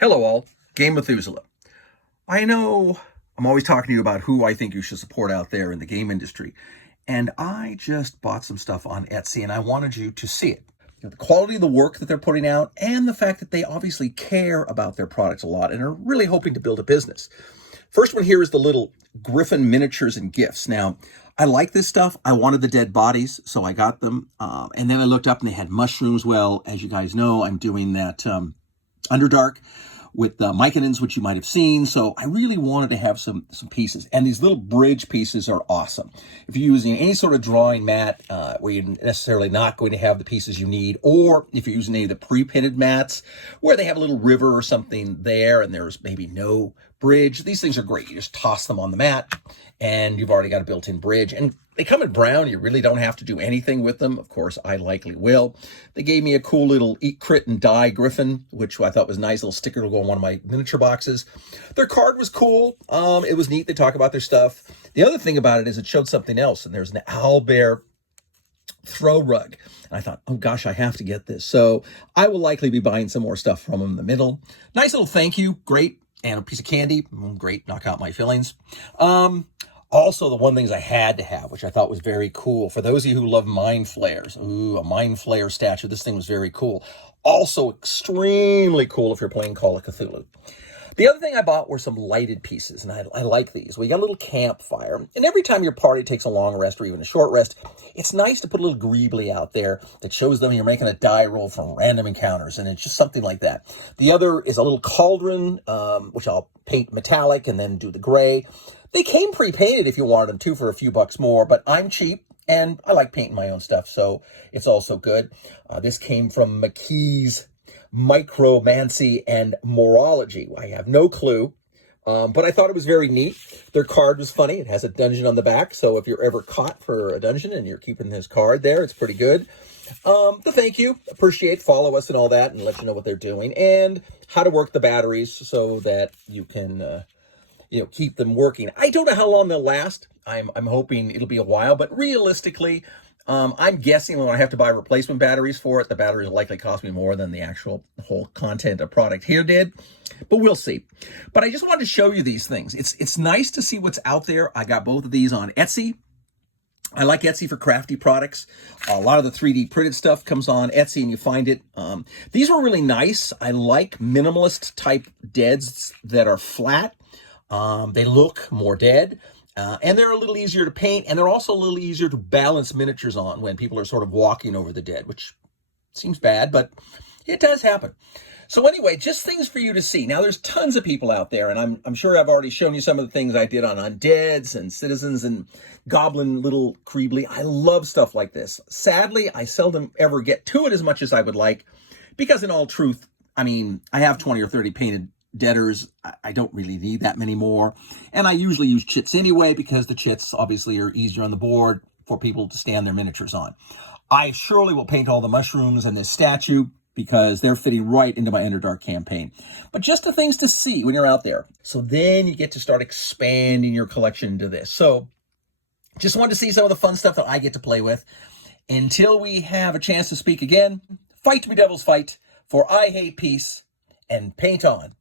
Hello all, Game Methuselah. I know I'm always talking to you about who I think you should support out there in the game industry. And I just bought some stuff on Etsy and I wanted you to see it. The quality of the work that they're putting out and the fact that they obviously care about their products a lot and are really hoping to build a business. First one here is the Little Griffin miniatures and gifts. Now, I like this stuff. I wanted the dead bodies, so I got them. And then I looked up and they had mushrooms. Well, as you guys know, I'm doing that Underdark with Myconans, which you might have seen. So I really wanted to have some pieces. And these little bridge pieces are awesome. If you're using any sort of drawing mat where you're necessarily not going to have the pieces you need, or if you're using any of the pre-painted mats where they have a little river or something there and there's maybe no bridge, these things are great. You just toss them on the mat and you've already got a built-in bridge. And they come in brown. You really don't have to do anything with them. Of course, I likely will. They gave me a cool little Eat, Crit, and Die Griffin, which I thought was a nice little sticker to go on one of my miniature boxes. Their card was cool. It was neat. They talk about their stuff. The other thing about it is it showed something else, and there's an owlbear throw rug. And I thought, oh gosh, I have to get this. So I will likely be buying some more stuff from them in the middle. Nice little thank you. Great. And a piece of candy. Great. Knock out my fillings. Also, the one things I had to have, which I thought was very cool, for those of you who love mind flayers, a mind flayer statue, this thing was very cool. Also extremely cool if you're playing Call of Cthulhu. The other thing I bought were some lighted pieces, and I like these. We got a little campfire, and every time your party takes a long rest or even a short rest, it's nice to put a little greebly out there that shows them you're making a die roll from random encounters, and it's just something like that. The other is a little cauldron, which I'll paint metallic and then do the gray. They came pre-painted if you wanted them to for a few bucks more, but I'm cheap and I like painting my own stuff, so it's also good. This came from McKee's Micromancy and Morology. I have no clue, but I thought it was very neat. Their card was funny. It has a dungeon on the back, so if you're ever caught for a dungeon and you're keeping this card there, it's pretty good. The thank you, appreciate, follow us and all that, and let you know what they're doing, and how to work the batteries so that you can keep them working. I don't know how long they'll last. I'm hoping it'll be a while, but realistically, I'm guessing when I have to buy replacement batteries for it, the batteries will likely cost me more than the actual whole content of product here did, but we'll see. But I just wanted to show you these things. It's nice to see what's out there. I got both of these on Etsy. I like Etsy for crafty products. A lot of the 3D printed stuff comes on Etsy and you find it. These were really nice. I like minimalist type deads that are flat. They look more dead, and they're a little easier to paint, and they're also a little easier to balance miniatures on when people are sort of walking over the dead, which seems bad, but it does happen. So anyway, just things for you to see. Now, there's tons of people out there, and I'm sure I've already shown you some of the things I did on Undeads and Citizens and Goblin Little Creebly. I love stuff like this. Sadly, I seldom ever get to it as much as I would like, because in all truth, I have 20 or 30 painted deaders. I don't really need that many more. And I usually use chits anyway, because the chits obviously are easier on the board for people to stand their miniatures on. I surely will paint all the mushrooms and this statue because they're fitting right into my Underdark campaign. But just the things to see when you're out there. So then you get to start expanding your collection into this. So just wanted to see some of the fun stuff that I get to play with. Until we have a chance to speak again, fight to be devils fight, for I hate peace, and paint on.